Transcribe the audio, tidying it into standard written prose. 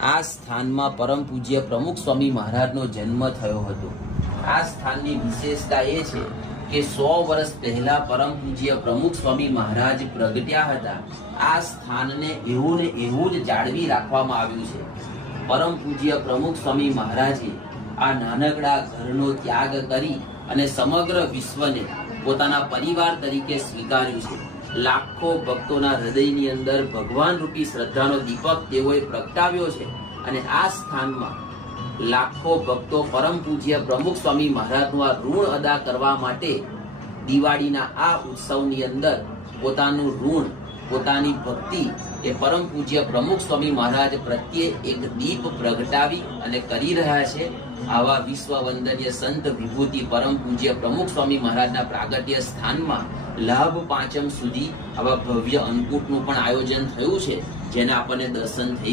આ સ્થાનમાં પરમ પૂજ્ય પ્રમુખ સ્વામી મહારાજનો જન્મ થયો હતો. આ સ્થાનની વિશેષતા એ છે કે 100 વર્ષ પહેલા પરમ પૂજ્ય પ્રમુખ સ્વામી મહારાજ પ્રગટ્યા હતા. આ સ્થાનને એવું ને એવું જ જાળવી રાખવામાં આવ્યું છે. પરમ પૂજ્ય પ્રમુખ સ્વામી મહારાજે આ નાનકડા ઘરનો ત્યાગ કરી અને સમગ્ર વિશ્વને પોતાના પરિવાર તરીકે સ્વીકાર્યું છે. લાખો ભક્તોના હૃદયની અંદર ભગવાન રૂપી શ્રદ્ધાનો દીપક તેઓએ પ્રગટાવ્યો છે અને આ સ્થાનમાં લાખો ભક્તો પરમ પૂજ્ય પ્રમુખ સ્વામી મહારાજનું આ ઋણ અદા કરવા માટે દિવાળીના આ ઉત્સવની અંદર પોતાનું ઋણ, પોતાની ભક્તિ એ પરમ પૂજ્ય પ્રમુખ સ્વામી મહારાજ પ્રત્યે એક દીપ પ્રગટાવી અને કરી રહ્યા છે. આવા વિશ્વ વંદનીય સંત વિભૂતિ પરમ પૂજ્ય પ્રમુખ સ્વામી મહારાજના પ્રાગટ્ય સ્થાનમાં લાભ પાંચમ સુધી આવા ભવ્ય અન્નકૂટનું પણ આયોજન થયું છે, જેના આપણને દર્શન થઈ